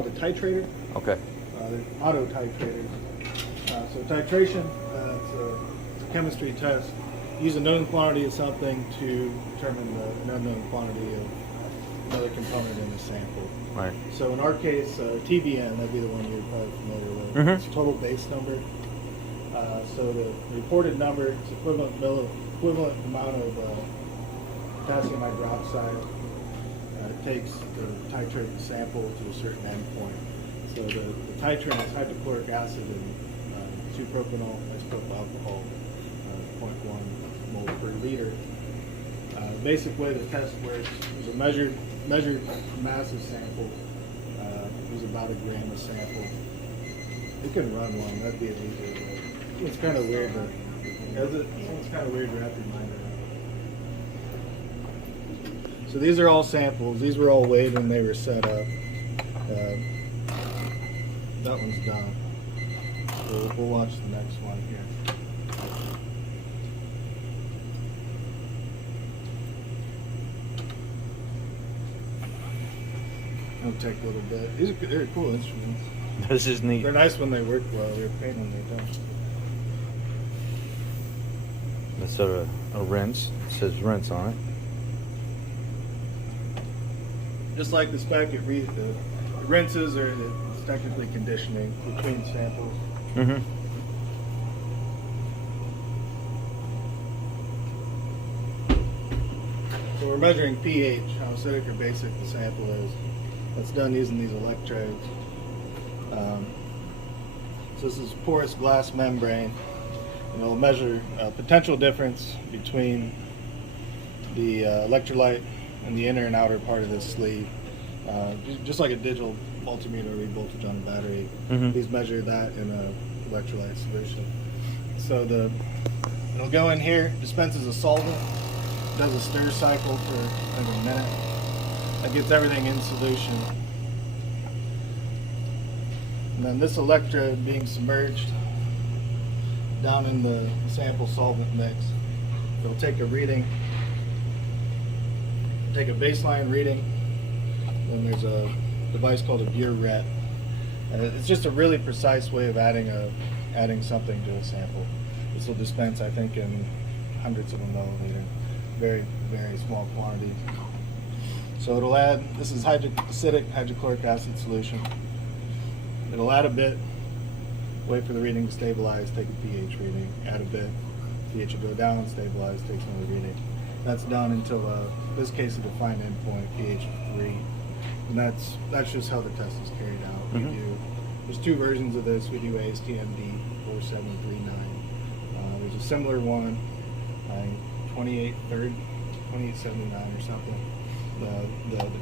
called a titrator. Okay. They're auto titrators. So titration, it's a chemistry test. Use a known quantity of something to determine an unknown quantity of another component in the sample. Right. So in our case, TBN, that'd be the one you're probably familiar with. Mm-hmm. It's total base number. So the reported number is equivalent amount of potassium hydroxide it takes to titrate the sample to a certain endpoint. So the titrant is hydrochloric acid and 2-propanol isopropyl alcohol, 0.1 mole per liter. The basic way the test works is a measured mass of samples. It was about a gram a sample. You can run one, that'd be an easier way. It's kind of weird to wrap your mind around. So these are all samples. These were all weighed when they were set up. That one's done. So we'll watch the next one here. It'll take a little bit. They're cool instruments. This is neat. They're nice when they work well. They're a pain when they don't. That's a rinse. It says rinse on it. Just like the spec, it rinses, or it's technically conditioning between samples. Mm-hmm. So we're measuring pH, how acidic or basic the sample is. That's done using these electrodes. So this is porous glass membrane, and it'll measure potential difference between the electrolyte and the inner and outer part of this sleeve. Just like a digital multimeter read voltage on a battery, these measure that in an electrolyte solution. So it'll go in here, dispenses a solvent, does a stir cycle for like a minute. That gets everything in solution. And then this electrode being submerged down in the sample solvent mix, it'll take a reading, take a baseline reading. Then there's a device called a burette. And it's just a really precise way of adding something to a sample. This will dispense, I think, in hundreds of a milliliter, very, very small quantities. So it'll add, this is acidic hydrochloric acid solution. It'll add a bit, wait for the reading to stabilize, take a pH reading, add a bit, pH will go down, stabilize, takes another reading. That's done until, in this case, a defined endpoint, pH of 3. And that's just how the test is carried out. There's 2 versions of this. We do ASTM D4739. There's a similar one, 2879 or something. The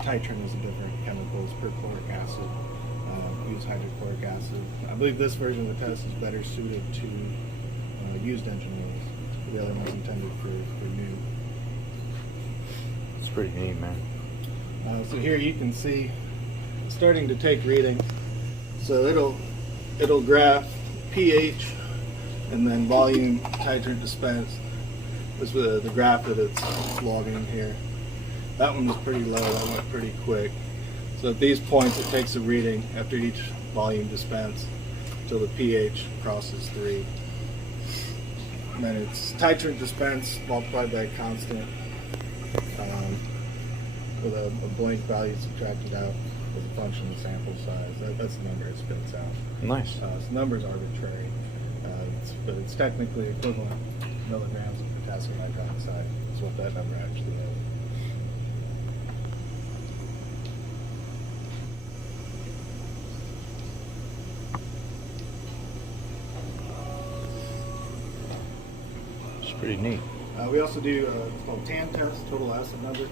titrant is a different chemical. It's perchloric acid. We use hydrochloric acid. I believe this version of the test is better suited to used engine oils. The other one's intended for new. It's pretty neat, man. So here you can see it's starting to take reading. So it'll graph pH and then volume titrant dispensed. This is the graph that it's logging here. That one was pretty low. That went pretty quick. So at these points, it takes a reading after each volume dispense until the pH crosses 3. And then it's titrant dispense multiplied by a constant with a blank value subtracted out as a function of sample size. That's the number it spits out. Nice. So the number's arbitrary, but it's technically equivalent milligrams of potassium hydroxide. Is what that number actually is. It's pretty neat. We also do it's called TAN test, total acid number.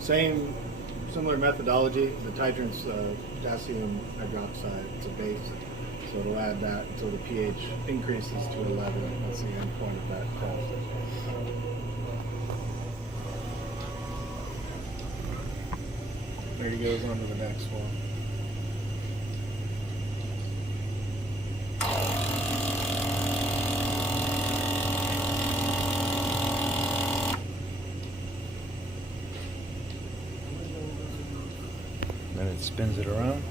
Similar methodology. The titrant's potassium hydroxide. It's a base, so it'll add that until the pH increases to 11. That's the end point of that test. There he goes on to the next one. Then it spins it around.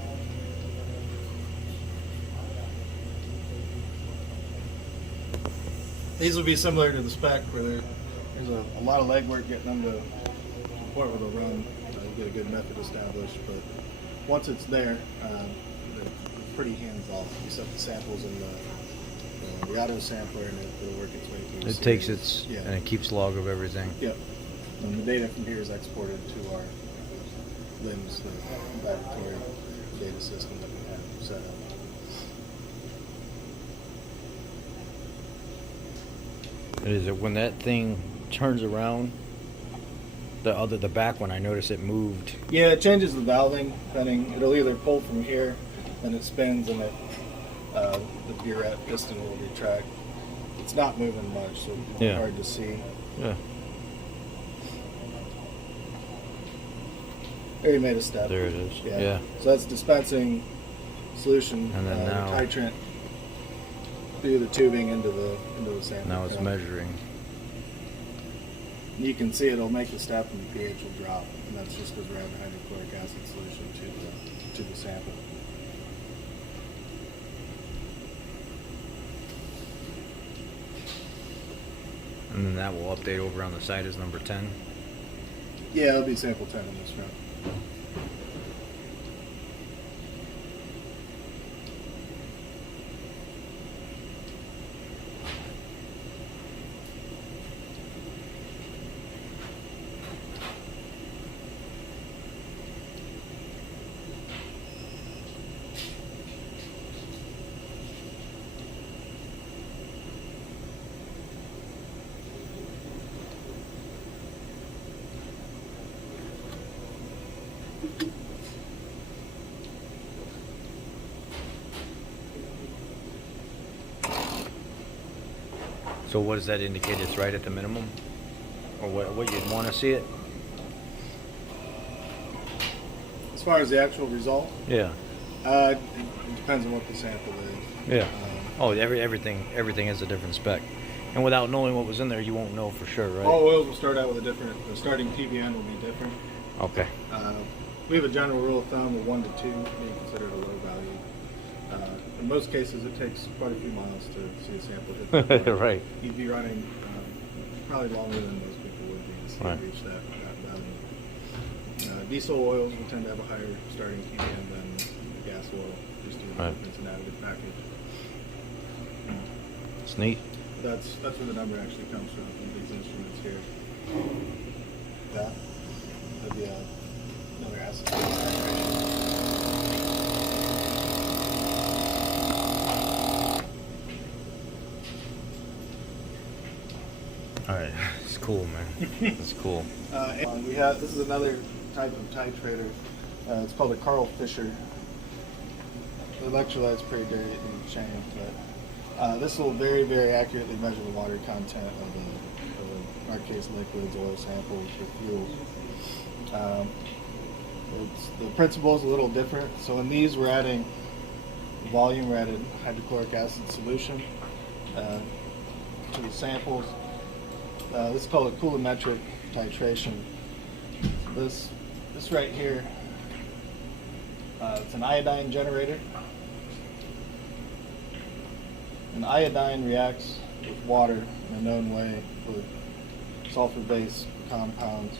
These will be similar to the spec where there's a lot of legwork getting them to the point where they'll run. Get a good method established, but once it's there, they're pretty hands-off. You set the samples in the auto sampler, and it'll work its way through. It takes its and it keeps log of everything. Yep. And the data from here is exported to our LIMS, the laboratory data system that we have set up. Is it when that thing turns around? The back one, I noticed it moved. Yeah, it changes the valving. Depending, it'll either pull from here, then it spins, and the burette piston will retract. It's not moving much, so it'll be hard to see. Yeah. There you made a step. There it is. Yeah. So that's dispensing solution, and then now the titrant through the tubing into the sample. Now it's measuring. You can see it'll make the step and the pH will drop, and that's just because we're adding hydrochloric acid solution to the sample. And then that will update over on the side as number 10. Yeah, it'll be sample 10 in this round. So what does that indicate? It's right at the minimum? Or what you'd want to see it? As far as the actual result? Yeah. It depends on what the sample is. Yeah. Everything has a different spec. And without knowing what was in there, you won't know for sure, right? All oils will start out with a different, the starting TBN will be different. Okay. We have a general rule of thumb of 1 to 2 being considered a low value. In most cases, it takes quite a few miles to see a sample hit the point. Right. You'd be running probably longer than most people would be to see reach that value. Diesel oils will tend to have a higher starting TBN than the gas oil, just due to it's an additive package. It's neat. That's where the number actually comes from these instruments here. Yeah, that'd be another acid titration. All right, it's cool, man. It's cool. This is another type of titrator. It's called a Karl Fischer. The electrolyte's pretty dirty in the chain, but this will very, very accurately measure the water content of in our case, liquids, oil samples, or fuels. The principle is a little different. So in these, we're adding volume, we're adding hydrochloric acid solution to the samples. This is called a coulometric titration. This right here, it's an iodine generator. And iodine reacts with water in a known way with sulfur-based compounds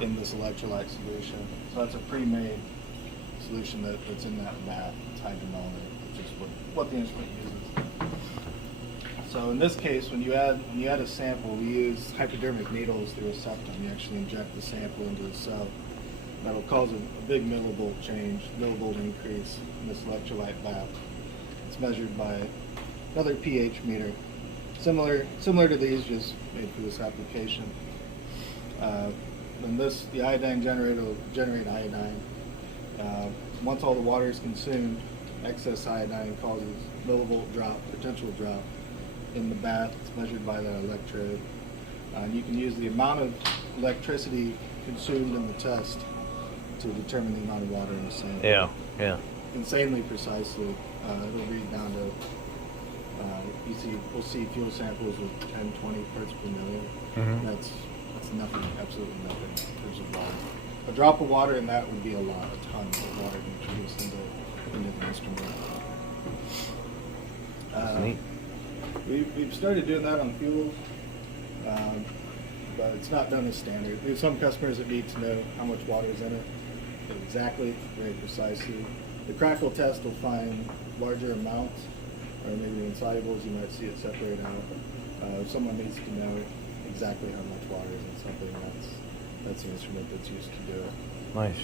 in this electrolyte solution. So that's a pre-made solution that's in that bath. It's hydronol, which is what the instrument uses. So in this case, when you add a sample, we use hypodermic needles through a septum. You actually inject the sample into the cell. That'll cause a big millivolt change, millivolt increase in this electrolyte bath. It's measured by another pH meter, similar to these, just made for this application. Then the iodine generator will generate iodine. Once all the water is consumed, excess iodine causes millivolt drop, potential drop in the bath. It's measured by that electrode. You can use the amount of electricity consumed in the test to determine the amount of water in the sample. Yeah. Insanely precisely. It'll read down to, we'll see fuel samples with 10, 20 parts per million. Mm-hmm. That's nothing, absolutely nothing in terms of water. A drop of water in that would be a ton of water introduced into the instrument. That's neat. We've started doing that on fuels, but it's not done as standard. There's some customers that need to know how much water is in it, exactly, very precisely. The crackle test will find larger amounts, or maybe insolubles, you might see it separate out. If someone needs to know exactly how much water is in something, that's the instrument that's used to do it. Nice.